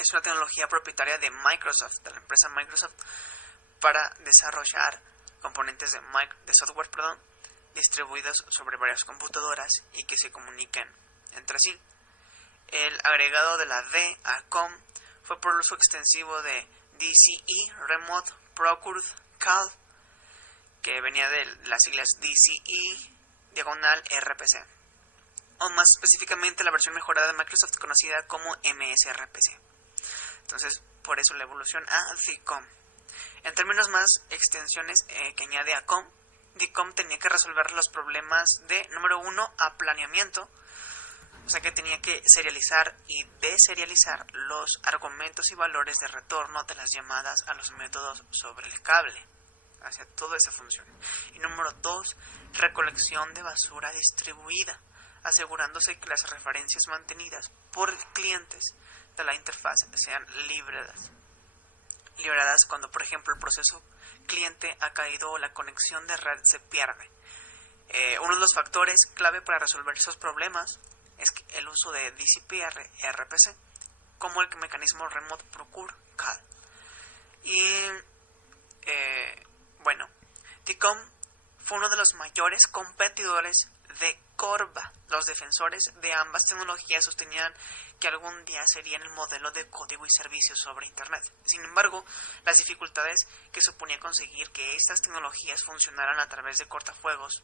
es una tecnología propietaria de Microsoft, de la empresa Microsoft, para desarrollar componentes de software, distribuidos sobre varias computadoras y que se comuniquen entre sí. El agregado de la D a COM fue por el uso extensivo de DCE, Remote Procured Call, que venía de las siglas DCE diagonal RPC, o más específicamente la versión mejorada de Microsoft conocida como MSRPC. Entonces, por eso la evolución a DCOM. En términos más extensiones que añade a COM, DCOM tenía que resolver los problemas de, número 1, aplaneamiento, o sea que tenía que serializar y deserializar los argumentos y valores de retorno de las llamadas a los métodos sobre el cable. Hacia toda esa función. Y número 2, recolección de basura distribuida, asegurándose que las referencias mantenidas por clientes de la interfaz sean liberadas cuando, por ejemplo, el proceso cliente ha caído o la conexión de red se pierde. Uno de los factores clave para resolver esos problemas es el uso de DCP-RPC como el mecanismo Remote Procure Call. Y bueno, DCOM fue uno de los mayores competidores de Corba. Los defensores de ambas tecnologías sostenían que algún día serían el modelo de código y servicios sobre Internet. Sin embargo, las dificultades que suponía conseguir que estas tecnologías funcionaran a través de cortafuegos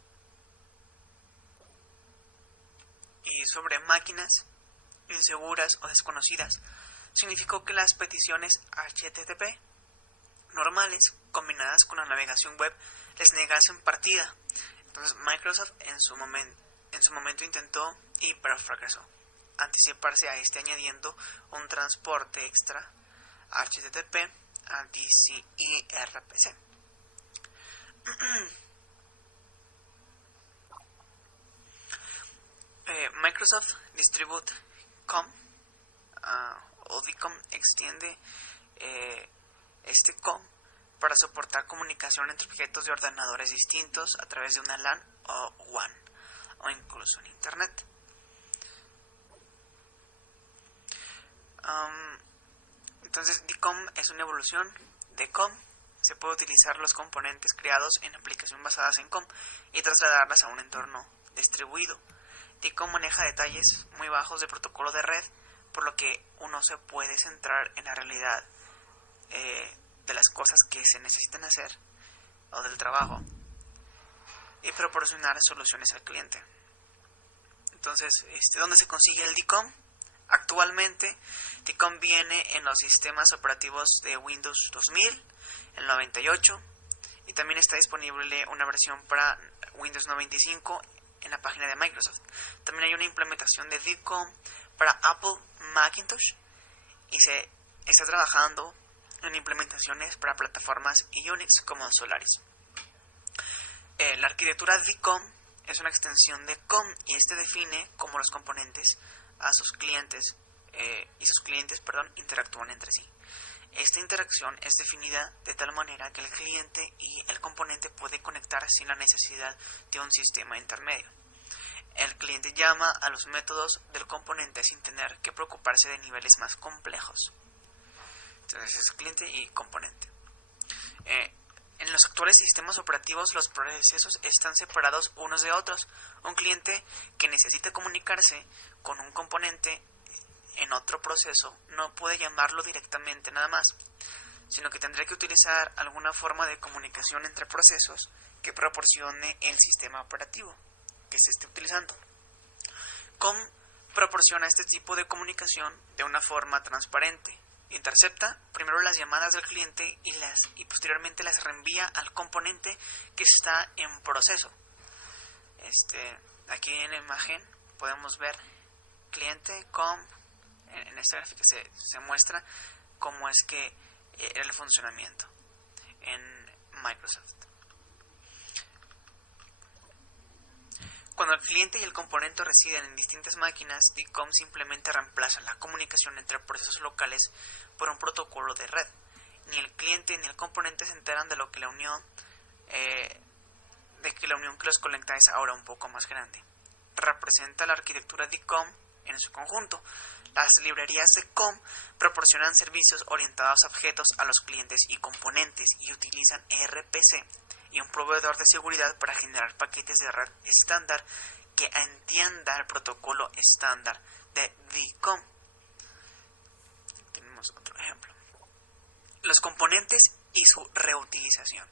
y sobre máquinas inseguras o desconocidas significó que las peticiones HTTP normales combinadas con la navegación web les negasen partida. Entonces Microsoft en su momento intentó pero fracasó anticiparse a este añadiendo un transporte extra HTTP a DCE-RPC. Microsoft Distribute COM o DCOM extiende este COM para soportar comunicación entre objetos de ordenadores distintos a través de una LAN o WAN o incluso en Internet. Entonces DCOM es una evolución de COM. Se puede utilizar los componentes creados en aplicaciones basadas en COM y trasladarlas a un entorno distribuido. DCOM maneja detalles muy bajos de protocolo de red, por lo que uno se puede centrar en la realidad de las cosas que se necesitan hacer o del trabajo y proporcionar soluciones al cliente. Entonces, ¿dónde se consigue el DCOM? Actualmente, DCOM viene en los sistemas operativos de Windows 2000, el 98, y también está disponible una versión para Windows 95 en la página de Microsoft. También hay una implementación de DCOM para Apple Macintosh y se está trabajando en implementaciones para plataformas Unix como Solaris. La arquitectura DCOM es una extensión de COM y define cómo los componentes a sus clientes interactúan entre sí. Esta interacción es definida de tal manera que el cliente y el componente pueden conectar sin la necesidad de un sistema intermedio. El cliente llama a los métodos del componente sin tener que preocuparse de niveles más complejos. Entonces es cliente y componente. En los actuales sistemas operativos los procesos están separados unos de otros. Un cliente que necesita comunicarse con un componente en otro proceso no puede llamarlo directamente nada más, sino que tendrá que utilizar alguna forma de comunicación entre procesos que proporcione el sistema operativo que se esté utilizando. COM proporciona este tipo de comunicación de una forma transparente. Intercepta primero las llamadas del cliente y posteriormente las reenvía al componente que está en proceso. Aquí en la imagen podemos ver cliente, COM. En esta gráfica se muestra cómo es que era el funcionamiento en Microsoft. Cuando el cliente y el componente residen en distintas máquinas, DCOM simplemente reemplaza la comunicación entre procesos locales por un protocolo de red. Ni el cliente ni el componente se enteran de que la unión que los conecta es ahora un poco más grande. Representa la arquitectura DCOM en su conjunto. Las librerías de COM proporcionan servicios orientados a objetos a los clientes y componentes y utilizan RPC y un proveedor de seguridad para generar paquetes de red estándar que entienda el protocolo estándar de DCOM. Tenemos otro ejemplo. Los componentes y su reutilización.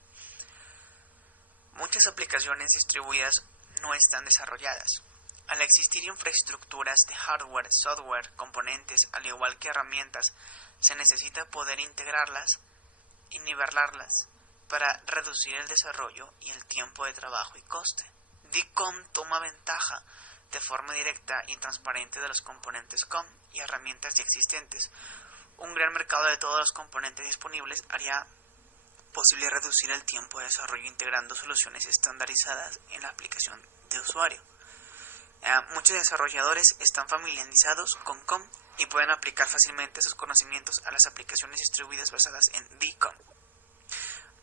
Muchas aplicaciones distribuidas no están desarrolladas. Al existir infraestructuras de hardware, software, componentes, al igual que herramientas, se necesita poder integrarlas y nivelarlas para reducir el desarrollo y el tiempo de trabajo y coste. DCOM toma ventaja de forma directa y transparente de los componentes COM y herramientas ya existentes. Un gran mercado de todos los componentes disponibles haría posible reducir el tiempo de desarrollo integrando soluciones estandarizadas en la aplicación de usuario. Muchos desarrolladores están familiarizados con COM y pueden aplicar fácilmente sus conocimientos a las aplicaciones distribuidas basadas en DCOM.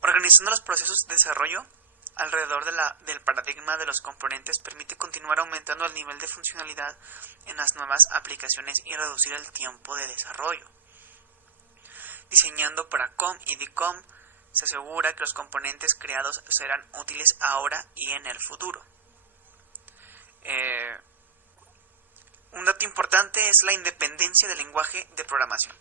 Organizando los procesos de desarrollo alrededor del paradigma de los componentes permite continuar aumentando el nivel de funcionalidad en las nuevas aplicaciones y reducir el tiempo de desarrollo. Diseñando para COM y DCOM se asegura que los componentes creados serán útiles ahora y en el futuro. Un dato importante es la independencia del lenguaje de programación.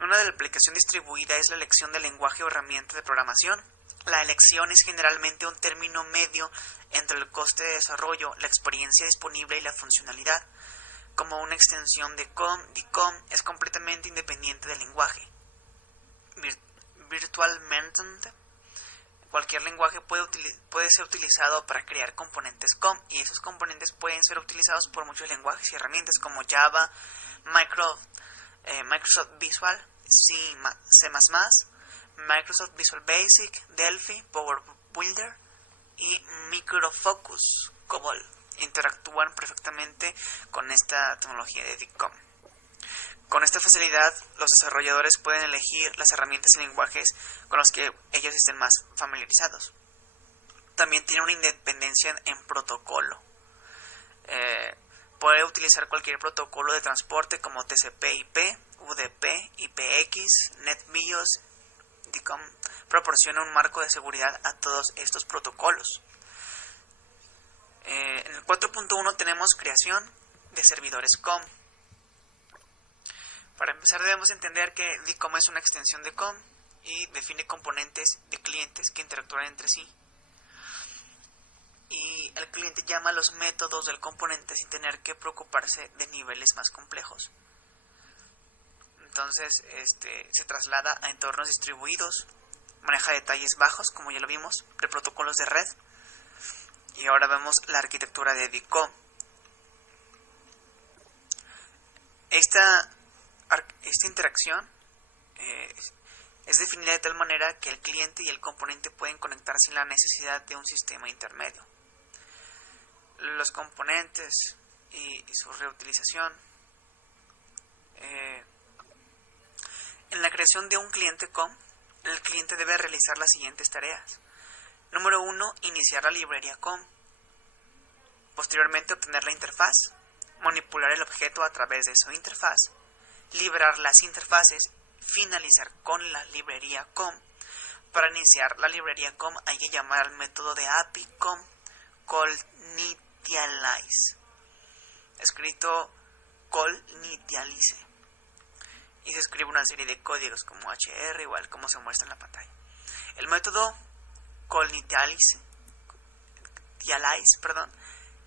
Una de la aplicación distribuida es la elección del lenguaje o herramienta de programación. La elección es generalmente un término medio entre el coste de desarrollo, la experiencia disponible y la funcionalidad. Como una extensión de COM, DCOM es completamente independiente del lenguaje. Virtualmente, cualquier lenguaje puede ser utilizado para crear componentes COM y esos componentes pueden ser utilizados por muchos lenguajes y herramientas como Java, Microsoft Visual, C++, Microsoft Visual Basic, Delphi, Power Builder y Microfocus, COBOL. Interactúan perfectamente con esta tecnología de DCOM. Con esta facilidad, los desarrolladores pueden elegir las herramientas y lenguajes con los que ellos estén más familiarizados. También tiene una independencia en protocolo. Puede utilizar cualquier protocolo de transporte como TCP/IP, UDP, IPX, NetBIOS. DCOM proporciona un marco de seguridad a todos estos protocolos. En el 4.1 tenemos creación de servidores COM. Para empezar debemos entender que DCOM es una extensión de COM y define componentes de clientes que interactúan entre sí. Y el cliente llama a los métodos del componente sin tener que preocuparse de niveles más complejos. Entonces se traslada a entornos distribuidos, maneja detalles bajos, como ya lo vimos, de protocolos de red. Y ahora vemos la arquitectura de DCOM. Esta interacción es definida de tal manera que el cliente y el componente pueden conectar sin la necesidad de un sistema intermedio. Los componentes y su reutilización. En la creación de un cliente COM, el cliente debe realizar las siguientes tareas. Número 1. Iniciar la librería COM. Posteriormente obtener la interfaz, manipular el objeto a través de su interfaz, liberar las interfaces, finalizar con la librería COM. Para iniciar la librería COM hay que llamar al método de API COM callInitialize, escrito callInitialize, y se escribe una serie de códigos como HR, igual como se muestra en la pantalla. El método callInitialize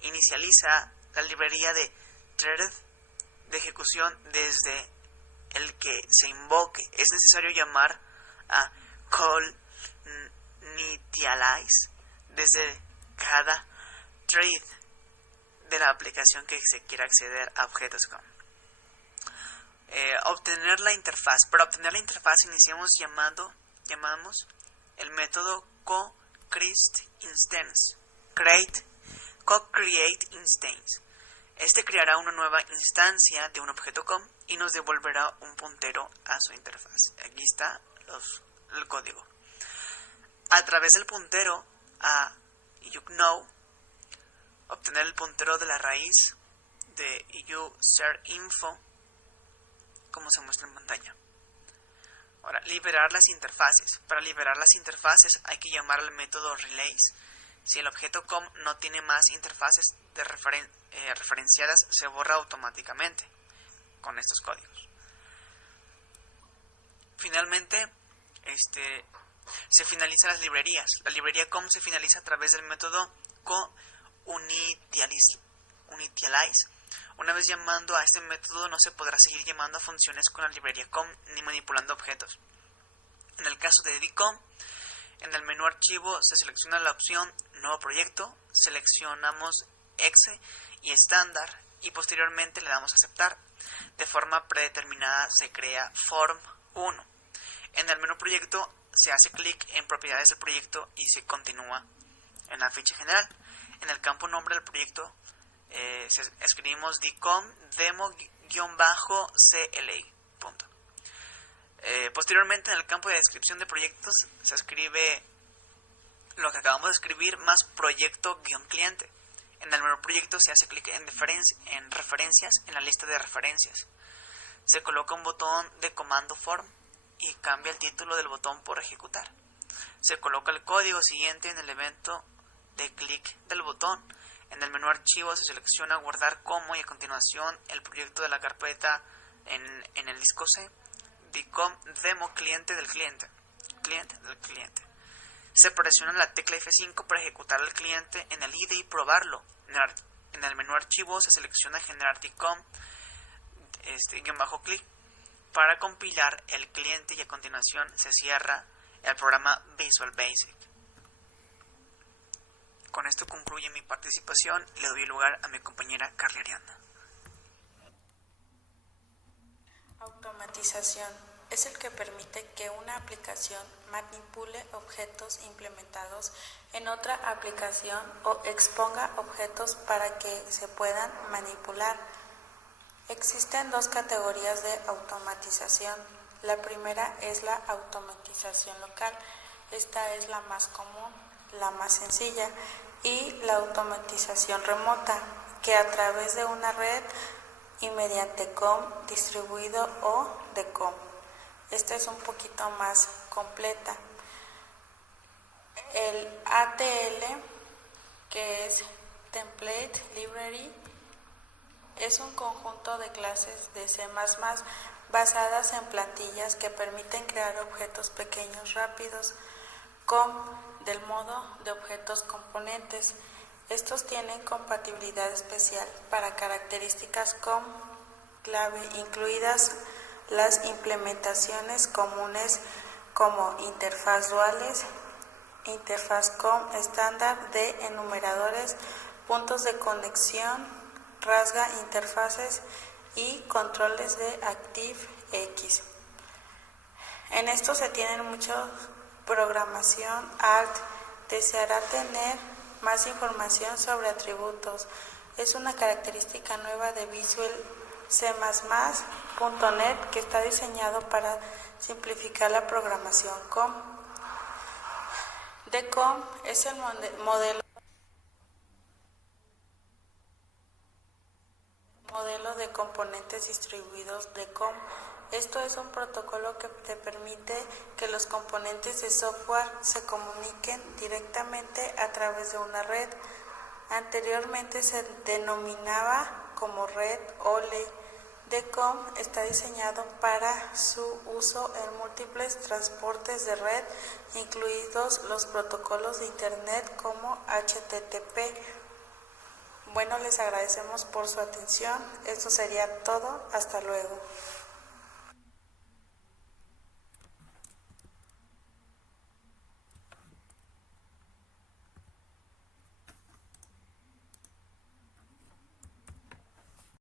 inicializa la librería de thread de ejecución desde el que se invoque. Es necesario llamar a callInitialize desde cada thread de la aplicación que se quiera acceder a objetos COM. Obtener la interfaz. Para obtener la interfaz llamamos el método co-create-instance. Este creará una nueva instancia de un objeto COM y nos devolverá un puntero a su interfaz. Aquí está el código. A través del puntero a obtener el puntero de la raíz de userinfo, como se muestra en pantalla. Ahora, liberar las interfaces. Para liberar las interfaces hay que llamar al método relays. Si el objeto com no tiene más interfaces referenciadas, se borra automáticamente con estos códigos. Finalmente, se finalizan las librerías. La librería com se finaliza a través del método coinitialize. Una vez llamando a este método, no se podrá seguir llamando a funciones con la librería com ni manipulando objetos. En el caso de dcom, en el menú archivo se selecciona la opción nuevo proyecto, seleccionamos exe y estándar y posteriormente le damos a aceptar. De forma predeterminada se crea form 1. En el menú proyecto se hace clic en propiedades del proyecto y se continúa en la ficha general. En el campo nombre del proyecto escribimos dcom demo-cli. Posteriormente en el campo de descripción de proyectos se escribe lo que acabamos de escribir más proyecto-cliente. En el menú proyecto se hace clic en referencias en la lista de referencias. Se coloca un botón de comando form y cambia el título del botón por ejecutar. Se coloca el código siguiente en el evento de clic del botón. En el menú archivo se selecciona guardar como y a continuación el proyecto de la carpeta en el disco C, dcom demo cliente del cliente. Se presiona la tecla F5 para ejecutar al cliente en el IDE y probarlo. En el menú archivo se selecciona generar dcom -click para compilar el cliente y a continuación se cierra el programa Visual Basic. Con esto concluye mi participación y le doy lugar a mi compañera Carly Arianda. Automatización es el que permite que una aplicación manipule objetos implementados en otra aplicación o exponga objetos para que se puedan manipular. Existen dos categorías de automatización. La primera es la automatización local. Esta es la más común, la más sencilla, y la automatización remota, que a través de una red y mediante COM distribuido o DCOM. Esta es un poquito más completa. El ATL, que es Template Library, es un conjunto de clases de C++ basadas en plantillas que permiten crear objetos pequeños rápidos. COM, del modo de objetos componentes. Estos tienen compatibilidad especial para características COM clave, incluidas las implementaciones comunes como interfaz duales, interfaz COM estándar de enumeradores, puntos de conexión, rasga interfaces y controles de ActiveX. En esto se tienen mucha programación alt. Deseará tener más información sobre atributos. Es una característica nueva de Visual C++.NET que está diseñado para simplificar la programación COM. DCOM es el modelo de componentes distribuidos DCOM. Esto es un protocolo que te permite que los componentes de software se comuniquen directamente a través de una red. Anteriormente se denominaba como red OLE. DCOM está diseñado para su uso en múltiples transportes de red, incluidos los protocolos de Internet como HTTP. Bueno, les agradecemos por su atención. Esto sería todo. Hasta luego.